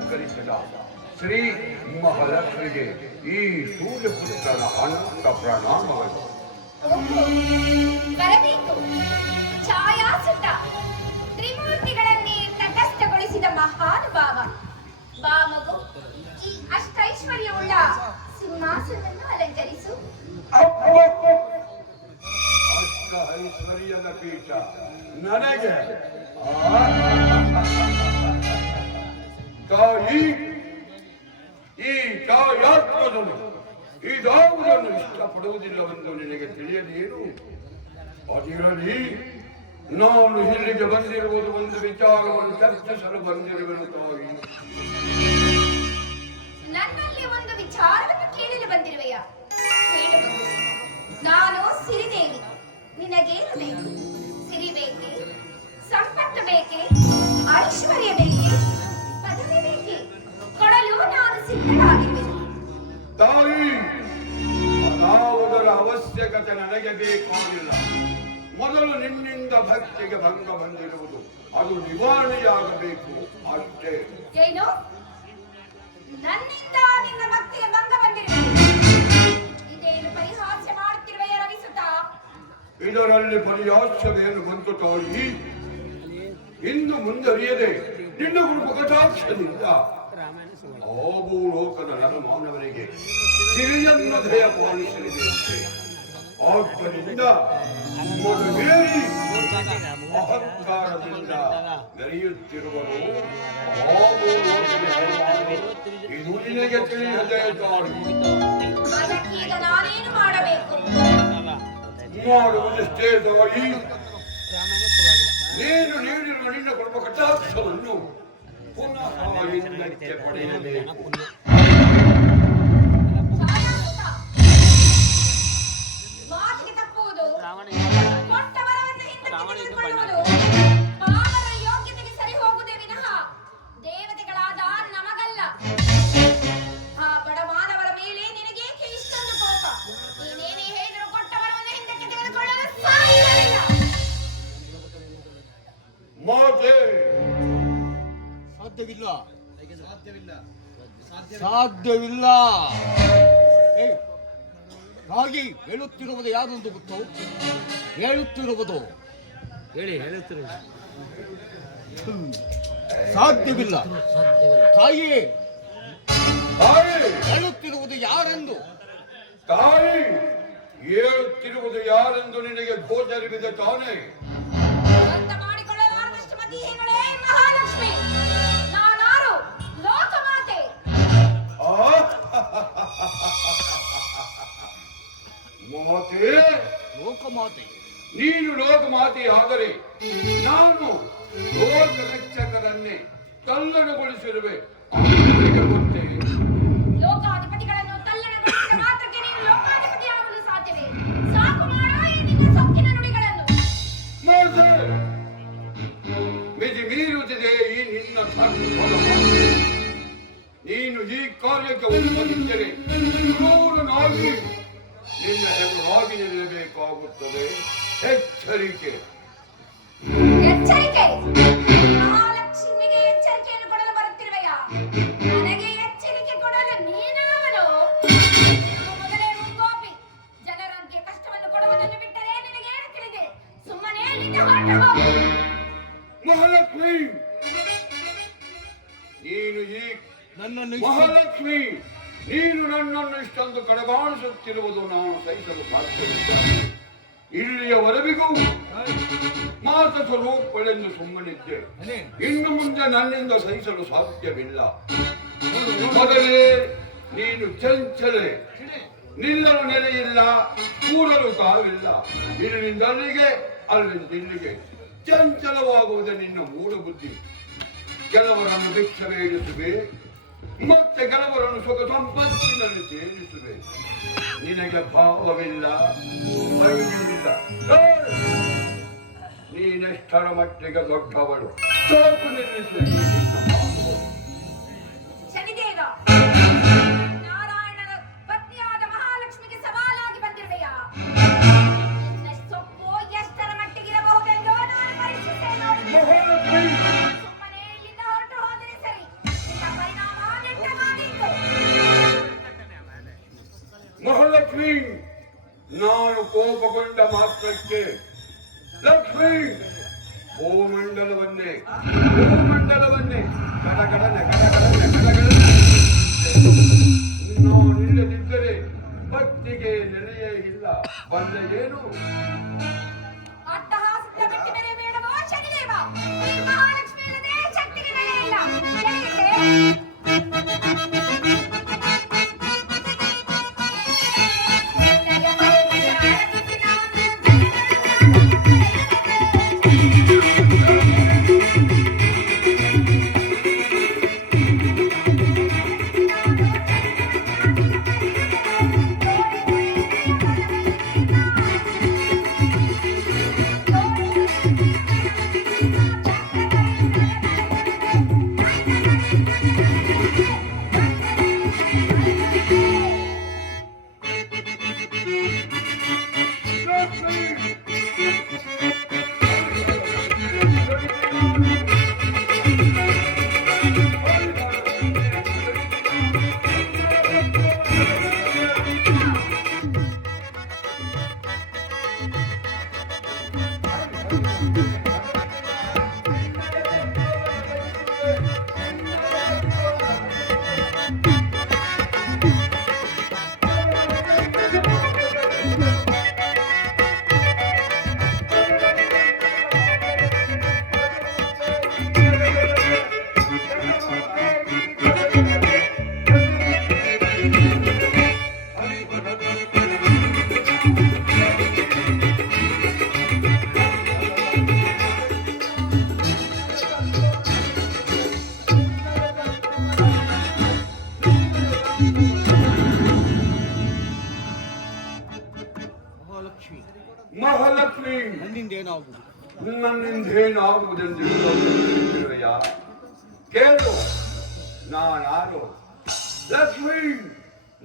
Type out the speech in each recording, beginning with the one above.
ಅಲಂಕರಿಸಿದ ಶ್ರೀ ಮಹಾಲಕ್ಷ್ಮಿಗೆ ಈ ಸೂರ್ಯಪುತ್ರನ ಅನಂತ ಪ್ರಣಾಮಗಳು. ಬರಬೇಕು. ಛಾಯಾಸುತ ತ್ರಿಮೂರ್ತಿಗಳನ್ನೇ ತಟಸ್ಥಗೊಳಿಸಿದ ಮಹಾನುಭಾವ ಬಾ ಮಗು, ಈ ಅಷ್ಟೈಶ್ವರ್ಯವುಳ್ಳ ಸಿಂಹಾಸನವನ್ನು ಅಲಂಕರಿಸು. ಅಷ್ಟ ಐಶ್ವರ್ಯದ ಪೀಠ ನನಗೆ ತಾಯಿ, ಈ ಛಾಯಾತ್ಮನು ಇದಾವುದನ್ನು ಇಷ್ಟಪಡುವುದಿಲ್ಲವೆಂದು ನಿನಗೆ ತಿಳಿಯದೇನು? ಅದಿರಲಿ, ನಾನು ಇಲ್ಲಿಗೆ ಬಂದಿರುವುದು ಒಂದು ವಿಚಾರವನ್ನು ಚರ್ಚಿಸಲು ಬಂದಿರುವೆನು ತಾಯಿ. ನನ್ನಲ್ಲಿ ಒಂದು ವಿಚಾರವನ್ನು ಕೇಳಲು ಬಂದಿರುವೆಯ? ಹೇಳು. ನಾನು ಸಿರಿದೇವಿ, ನಿನಗೇನು ಬೇಕು? ಸಿರಿ ಬೇಕೆ? ಸಂಪತ್ತು ಬೇಕೆ? ಐಶ್ವರ್ಯ ಬೇಕೆ? ಪದವಿ ಬೇಕೆ? ಕೊಡಲು ನಾನು ಸಿದ್ಧರಾಗಿರುವೆನು ತಾಯಿ. ಅದಾವುದರ ಅವಶ್ಯಕತೆ ನನಗೆ ಬೇಕಾಗಿಲ್ಲ. ಮೊದಲು ನಿನ್ನಿಂದ ಭಕ್ತಿಗೆ ಭಂಗ ಬಂದಿರುವುದು, ಅದು ನಿವಾರಣೆಯಾಗಬೇಕು ಅಷ್ಟೇ. ಏನು? ನನ್ನಿಂದ ನಿನ್ನ ಭಕ್ತಿಗೆ ಭಂಗ ಬಂದಿರುವುದು? ಇದೇನು ಪರಿಹಾಸ್ಯ ಮಾಡುತ್ತಿರುವೆಯ ರವಿಸುತ್ತ? ಇದರಲ್ಲಿ ಪರಿಹಾಸ್ಯವೇನು ಬಂತು ತಾಯಿ? ಇನ್ನು ಮುಂದರಿಯದೆ ನಿನ್ನ ಗುರು ಕಟಾಕ್ಷದಿಂದ ಲೋಕದ ಮಾನವರಿಗೆ ಸಿರಿಯನ್ನು ದಯ ಪಾಲಿಸಲಿದೆ. ಆದ್ದರಿಂದ ಮದುವೇರಿ ಅಹಂಕಾರದಿಂದ ಮೆರೆಯುತ್ತಿರುವರು. ಇದು ನಿನಗೆ ತಿಳಿಯದೆ ತಾಳಿ. ಅದಕ್ಕೀಗ ನಾನೇನು ಮಾಡಬೇಕು? ಮಾಡುವುದಷ್ಟೇ ತಾಯಿ. ನೀನು ನೀಡಿರುವ ನಿನ್ನ ಕುಟುಂಬ ಕಟಾಕ್ಷವನ್ನು ಪುನಃ ಹಿಂದಕ್ಕೆ ಪಡೆಯಬೇಕು. ಮಾತಿಗೆ ತಪ್ಪುವುದು, ಕೊಟ್ಟ ವರವನ್ನು ಹಿಂದಕ್ಕೆ ತೆಗೆದುಕೊಳ್ಳುವುದು ಮಾನವರ ಯೋಗ್ಯತೆಗೆ ಸರಿ ಹೋಗುವುದೇ ವಿನಃ ದೇವತೆಗಳಾದ ನಮಗಲ್ಲ. ಆ ಬಡ ಮಾನವರ ಮೇಲೆ ನಿನಗೇಕೆ ಇಷ್ಟೊಂದು ಕೋಪ? ನೀನೇನೇ ಹೇಳಿದರೂ ಕೊಟ್ಟ ವರವನ್ನು ಹಿಂದಕ್ಕೆ ತೆಗೆದುಕೊಳ್ಳಲು ಸಾಧ್ಯವಿಲ್ಲ. ಮಾತೆ ಸಾಧ್ಯವಿಲ್ಲ. ಹಾಗೆ ಹೇಳುತ್ತಿರುವುದು ಯಾರೊಂದು ಗೊತ್ತು? ಹೇಳುತ್ತಿರುವುದು ಸಾಧ್ಯವಿಲ್ಲ. ತಾಯಿಯೇ, ಹೇಳುತ್ತಿರುವುದು ಯಾರೆಂದು? ತಾಯಿ, ಹೇಳುತ್ತಿರುವುದು ಯಾರೆಂದು ನಿನಗೆ ಗೋಚರಿಸಿದೆ ತಾನೇ? ಅರ್ಥ ಮಾಡಿಕೊಳ್ಳಲಾರದಷ್ಟು ಮತಿಹೀನಳೇ ಮಹಾಲಕ್ಷ್ಮಿ. ನಾನಾರು? ಲೋಕಮಾತೆ. ಮಾತೆ, ಲೋಕಮಾತೆ. ನೀನು ಲೋಕಮಾತೆ ಆದರೆ ನಾನು ಲೋಕ ರಕ್ಷಕರನ್ನೇ ತಲ್ಲಣಗೊಳಿಸಿರುವೆ. ಗೊತ್ತೇ? ಲೋಕಾಧಿಪತಿಗಳನ್ನು ತಲ್ಲಣಗೊಳಿಸಿದ ಮಾತ್ರಕ್ಕೆ ನೀನು ಲೋಕಾಧಿಪತಿ ಆಗಲು ಸಾಧ್ಯವೇ? ಸಾಕು ಮಾಡೋ ಈ ನಿನ್ನ ಸೊಕ್ಕಿನ ನುಡಿಗಳನ್ನು. ಮಿತಿ ಮೀರುತ್ತಿದೆ ಈ ನಿನ್ನ ಧರ್ಮದ. ನೀನು ಈ ಕಾರ್ಯಕ್ಕೆ ಒಪ್ಪದಿದ್ದರೆ ಕ್ರೂರನಾಗಿ ನಿನ್ನ ಎದುರಾಗಿ ನಿಲ್ಲಬೇಕಾಗುತ್ತದೆ. ಎಚ್ಚರಿಕೆ. ಎಚ್ಚರಿಕೆ? ಮಹಾಲಕ್ಷ್ಮಿಗೆ ಎಚ್ಚರಿಕೆಯನ್ನು ಕೊಡಲು ಬರುತ್ತಿರುವೆಯಾ? ನನಗೆ ಎಚ್ಚರಿಕೆ ಕೊಡಲು ನೀನಾವನು? ಮೊದಲೇ ಮುಂಗೋಪಿ. ಜನರಿಗೆ ಕಷ್ಟವನ್ನು ಕೊಡುವುದನ್ನು ಬಿಟ್ಟರೆ ನಿನಗೇನು ತಿಳಿದೆ? ಸುಮ್ಮನೆ ಇಲ್ಲಿಂದ ಹೊರಟು ಹೋಗು. ಮಹಾಲಕ್ಷ್ಮಿ, ನೀನು ಈ ಮಹಾಲಕ್ಷ್ಮಿ, ನೀನು ನನ್ನನ್ನು ಇಷ್ಟೊಂದು ಕಡೆಗಾಣಿಸುತ್ತಿರುವುದು ನಾನು ಸಹಿಸಲು ಸಾಧ್ಯವಿಲ್ಲ. ಇಲ್ಲಿಯವರೆಗೂ ಮಾತ ಸ್ವರೂಪಗಳೆಂದು ಸುಮ್ಮನಿದ್ದೆ. ಇನ್ನು ಮುಂದೆ ನನ್ನಿಂದ ಸಹಿಸಲು ಸಾಧ್ಯವಿಲ್ಲ. ಮೊದಲೇ ನೀನು ಚಂಚಲೆ, ನಿಲ್ಲಲು ನೆಲೆಯಿಲ್ಲ, ಕೂರಲು ತಾವಿಲ್ಲ. ಇಲ್ಲಿಂದ ಅಲ್ಲಿಗೆ, ಅಲ್ಲಿಂದ ಇಲ್ಲಿಗೆ ಚಂಚಲವಾಗುವುದೇ ನಿನ್ನ ಮೂಲ ಬುದ್ಧಿ. ಕೆಲವರನ್ನು ಭಿಕ್ಷೆ ಇಳಿಸುವೆ, ಮತ್ತೆ ಕೆಲವರನ್ನು ಸುಖ ಸಂಪತ್ತಿನಲ್ಲಿ ಸೇರಿಸುವೆ. ನಿನಗೆ ಭಾವವಿಲ್ಲ, ಮೈಲಿಲ್ಲ. ನೀನೆಷ್ಟರ ಮಟ್ಟಿಗೆ ದೊಡ್ಡವಳು? ಸಾಕು ನಿಲ್ಲಿಸುವೆ. ಶನಿದೇವ, ನಾರಾಯಣನ ಪತ್ನಿಯಾದ ಮಹಾಲಕ್ಷ್ಮಿಗೆ ಸವಾಲಾಗಿ ಬಂದಿರುವೆಯಾ? ನಿನ್ನ ಸೊಪ್ಪು ಎಷ್ಟರ ಮಟ್ಟಿಗಿರಬಹುದೆಂದು ನಾನು ಪರೀಕ್ಷಿಸೇ ನೋಡುತ್ತೇನೆ. ಸುಮ್ಮನೆ ಇಲ್ಲಿಂದ ಹೊರಟು ಹೋದರೆ ಸರಿ. ನಿನ್ನ ಲಕ್ಷ್ಮೀ, ನಾನು ಕೋಪಗೊಂಡ ಮಾತ್ರಕ್ಕೆ ಲಕ್ಷ್ಮೀ ಭೂಮಂಡಲವನ್ನೇ ಕಡಗಡನೆ ನಾನಿಲ್ಲದಿದ್ದರೆ ಭಕ್ತಿಗೆ ನೆಲೆಯೇ ಇಲ್ಲ. ಬಂದೆಯೇನು? ಅಟ್ಟಹಾಸದ ಗಟ್ಟಿ ಬೆಲೆ ಬೇಡವೋ ಶನಿದೇವ? ಈ ಮಹಾಲಕ್ಷ್ಮಿ ಇಲ್ಲದೆ ಶಕ್ತಿಗೆ ಬೆಲೆ ಇಲ್ಲ. ಮಹಾಲಕ್ಷ್ಮಿ, ನನ್ನಿಂದೇನಾಗುವುದೆಂದು ಯೋಚಿಸುತ್ತಿರುವೆಯ? ಕೇಳು, ನಾನಾರು? ಲಕ್ಷ್ಮೀ,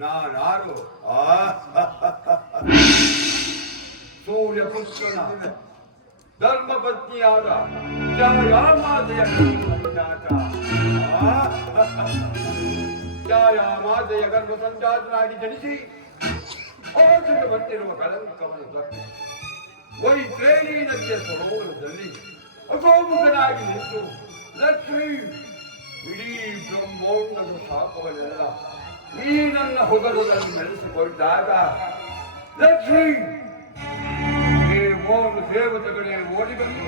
ನಾನಾರು? ಸೂರ್ಯಪುತ್ರನ ಧರ್ಮಪತ್ನಿಯಾದ ಛಾಯಾಮಾತೆಯ ಗರ್ಭ ಸಂಜಾತನಾಗಿ ಜನಿಸಿ ಹೋಗಿಗೆ ಬಂದಿರುವ ಕಳಂಕವನ್ನು ತಪ್ಪಿ ವೈತ್ರೇಣಿ ನದಿಯ ಸರೋವರದಲ್ಲಿ ಅಗೋಮುಖನಾಗಿ ನಿಂತು ಲಕ್ಷ್ಮೀ, ಇಡೀ ಬ್ರಹ್ಮಾಂಡದ ಶಾಪವನ್ನೆಲ್ಲ ಈ ನನ್ನ ಹೊಗಲದಲ್ಲಿ ನಡೆಸಿಕೊಂಡಾಗ ಲಕ್ಷ್ಮೀ, ಈ 3 ದೇವತೆಗಳೇ ಓಡಿ ಬಂದು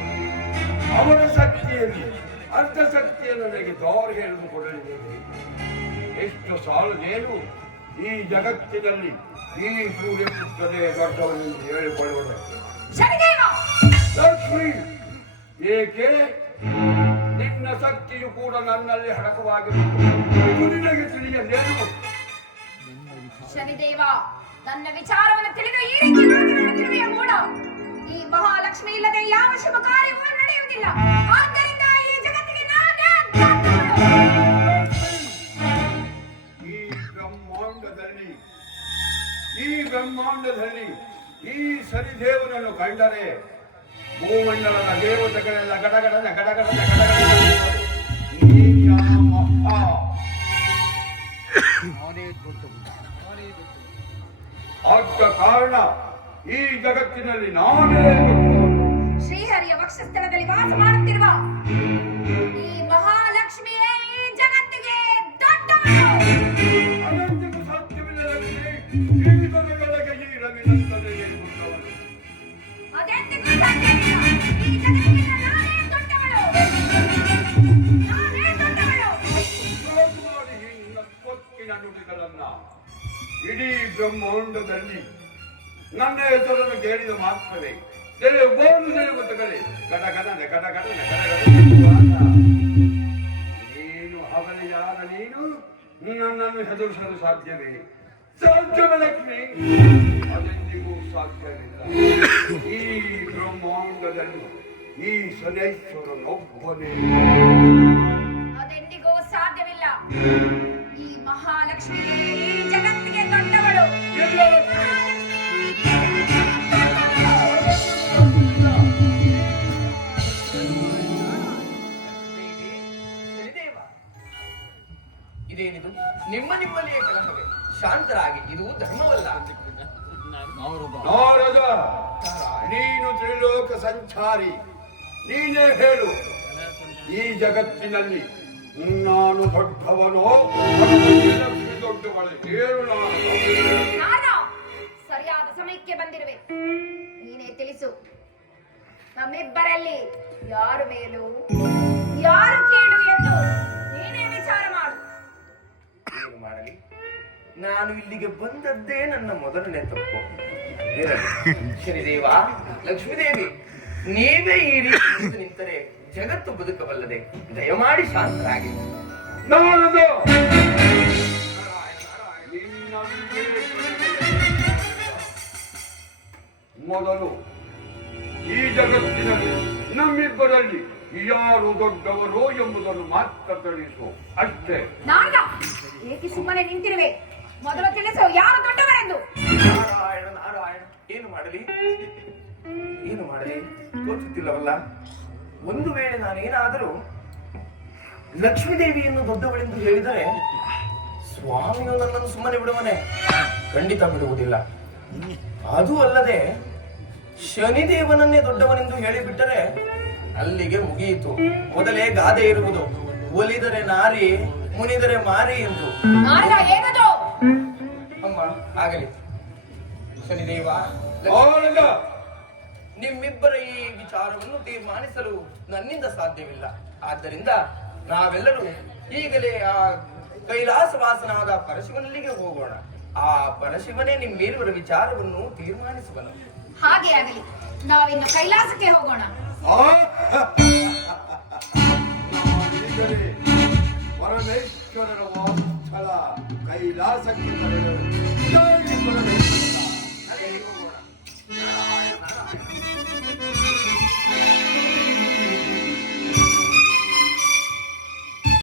ಅವರ ಶಕ್ತಿಯಲ್ಲಿ ಅರ್ಧ ಶಕ್ತಿಯನ್ನು ನನಗೆ ದೌರ್ ಹೇಳಿದುಕೊಳ್ಳಲಿದೆ. ಎಷ್ಟು ಸಾಲದೇನು ಈ ಜಗತ್ತಿನಲ್ಲಿ ಈ ಸೂರ್ಯಪುತ್ರನೇ ದೊಡ್ಡವನೆಂದು ಹೇಳಿಕೊಳ್ಳುವುದು. ಲಕ್ಷ್ಮೀ, ಏಕೆ? ನಿನ್ನ ಶಕ್ತಿಯು ಕೂಡ ನನ್ನಲ್ಲಿ ಹಡಕವಾಗಿರುವುದು ನಿನಗೆ ತಿಳಿಯಲೇನು? ಶನಿದೇವ, ನನ್ನ ವಿಚಾರವನ್ನು ತಿಳಿದು ಈ ರೀತಿ ಮಾತನಾಡುತ್ತಿರುವೆಯ ಮೂಢ. ಈ ಮಹಾಲಕ್ಷ್ಮಿ ಇಲ್ಲದೆ ಯಾವ ಶುಭ ಕಾರ್ಯವೂ ನಡೆಯುವುದಿಲ್ಲ. ಆದ್ದರಿಂದ ಈ ಜಗತ್ತಿಗೆ ನಾನೇ ಈ ಬ್ರಹ್ಮಾಂಡದಲ್ಲಿ ಈ ಸರಿದೇವನನ್ನು ಕಂಡರೆ ಭೂಮಂಡಲದ ದೇವತೆಗಳೆಲ್ಲ ಗಡಗಡನೆ ಆದ ಕಾರಣ ಈ ಜಗತ್ತಿನಲ್ಲಿ ನಾನೇ ಶ್ರೀಹರಿಯ ವಕ್ಷಸ್ಥಳದಲ್ಲಿ ವಾಸ ಮಾಡುತ್ತಿರುವ ಈ ಮಹಾಲಕ್ಷ್ಮಿಯೇ ಈ ಜಗತ್ತಿಗೆ ದೊಡ್ಡವಳು. ಅದೆಂದಿಗೂ ಸಾಧ್ಯವಿಲ್ಲ ಲಕ್ಷ್ಮಿ. ಈ ಬಗೆಗಳಿಗೆ ಈ ರವಿನಂತದೆ ಎಂಬುದವನು ಅದೆಂದಿಗೂ ಸಾಧ್ಯವಿಲ್ಲ. ಈ ಜಗತ್ತಿಗೆ ನಾನೇ ದೊಡ್ಡವಳು. ಮಾಡಿ ನಿನ್ನ ಕೊಕ್ಕಿನ ನುಡಿಗಳನ್ನ ಇಡೀ ಬ್ರಹ್ಮಾಂಡದಲ್ಲಿ ನನ್ನ ಹೆಸರನ್ನು ಕೇಳಿದ ಮಾತ್ರವೇ ಬೋದು ದೇವತೆಗಳೇ ಗಡಗಡನೆ ನೀನು ಹವಲಿಯಾದ ನೀನು ನನ್ನನ್ನು ಹೆದರಿಸಲು ಸಾಧ್ಯವೇ? ಲಕ್ಷ್ಮಿ, ಅದೆಂದಿಗೂ ಸಾಧ್ಯವಿಲ್ಲ. ಈ ಬ್ರಹ್ಮಾಂಡದಲ್ಲಿ ಈ ಶನೇಶ್ವರನೊಬ್ಬನೇ. ಅದೆಂದಿಗೂ ಸಾಧ್ಯವಿಲ್ಲ. ಈ ಮಹಾಲಕ್ಷ್ಮಿ ಈ ಜಗತ್ತಿಗೆ ದೊಡ್ಡವಳು. ಇದೇನಿದು? ನಿಮ್ಮಲ್ಲಿಯೇ ಕಲಹವೇ? ಶಾಂತರಾಗಿ, ಇದು ಧರ್ಮವಲ್ಲ. ನಾರದ, ನೀನು ತ್ರಿಲೋಕ ಸಂಚಾರಿ, ನೀನೇ ಹೇಳು, ಈ ಜಗತ್ತಿನಲ್ಲಿ ನಾನು ದೊಡ್ಡವನೋ ಲಕ್ಷ್ಮಿ ದೊಡ್ಡವಳು? ಹೇಳು. ನಾರದ, ಸರಿಯಾದ ಸಮಯಕ್ಕೆ ಬಂದಿರುವೆ. ನೀನೇ ತಿಳಿಸು, ನಮ್ಮಿಬ್ಬರಲ್ಲಿ ಯಾರು ಮೇಲು ಯಾರು ಕೇಳು ಎಂದು ನೀನೇ ವಿಚಾರ ಮಾಡು. ಏನು ಮಾಡಲಿ? ನಾನು ಇಲ್ಲಿಗೆ ಬಂದದ್ದೇ ನನ್ನ ಮೊದಲನೇ ತಪ್ಪು. ಇರಲಿ, ಶನಿದೇವ, ಲಕ್ಷ್ಮೀದೇವಿ, ನೀವೇ ಈ ರೀತಿ ನಿಂತು ನಿಂತರೆ ಜಗತ್ತು ಬದುಕಬಲ್ಲದೆ. ದಯಮಾಡಿ ಶಾಂತರಾಗಿ. ನಾರದ, ಮೊದಲು ಈ ಜಗತ್ತಿನಲ್ಲಿ ನಮ್ಮಿಬ್ಬರಲ್ಲಿ ಯಾರು ದೊಡ್ಡವರೋ ಎಂಬುದನ್ನು ಮಾತ್ರ ತಿಳಿಸು, ಅಷ್ಟೇ. ನಾರದ, ಏಕೆ ಸುಮ್ಮನೆ ನಿಂತಿರುವೆ? ಮೊದಲು ತಿಳಿಸು, ಯಾರು ದೊಡ್ಡವರೆಂದು. ನಾರಾಯಣ ನಾರಾಯಣ, ಏನು ಮಾಡಲಿ ಏನು ಮಾಡಲಿ ತೋಚುತ್ತಿಲ್ಲವಲ್ಲ. ಒಂದು ವೇಳೆ ನಾನೇನಾದರೂ ಲಕ್ಷ್ಮೀದೇವಿಯನ್ನು ದೊಡ್ಡವಳೆಂದು ಹೇಳಿದರೆ ಸ್ವಾಮಿಯು ನನ್ನನ್ನು ಸುಮ್ಮನೆ ಬಿಡುವನೆ? ಖಂಡಿತ ಬಿಡುವುದಿಲ್ಲ. ಅದು ಅಲ್ಲದೆ ಶನಿದೇವನನ್ನೇ ದೊಡ್ಡವನೆಂದು ಹೇಳಿಬಿಟ್ಟರೆ ಅಲ್ಲಿಗೆ ಮುಗಿಯಿತು. ಮೊದಲೇ ಗಾದೆ ಇರುವುದು, ಒಲಿದರೆ ನಾರಿ ಮುನಿದರೆ ಮಾರಿ ಎಂದು. ನಾರದ, ಏನದು? ಅಮ್ಮ, ಆಗಲಿ. ಶನಿದೇವ, ನಾರದ, ನಿಮ್ಮಿಬ್ಬರ ಈ ವಿಚಾರವನ್ನು ತೀರ್ಮಾನಿಸಲು ನನ್ನಿಂದ ಸಾಧ್ಯವಿಲ್ಲ. ಆದ್ದರಿಂದ ನಾವೆಲ್ಲರೂ ಈಗಲೇ ಆ ಕೈಲಾಸವಾಸನಾದ ಪರಶಿವನಲ್ಲಿಗೆ ಹೋಗೋಣ. ಆ ಪರಶಿವನೇ ನಿಮ್ಮೇಲ್ವರ ವಿಚಾರವನ್ನು ತೀರ್ಮಾನಿಸುವನು. ಹಾಗೆ ಆಗಲಿ, ನಾವಿನ್ನು ಕೈಲಾಸಕ್ಕೆ ಹೋಗೋಣ. ನಾನೀಗಲೇ ಪರಮೇಶ್ವರನ ವಾಸಸ್ಥಳ ಕೈಲಾಸಕ್ಕೆ ಬರಲು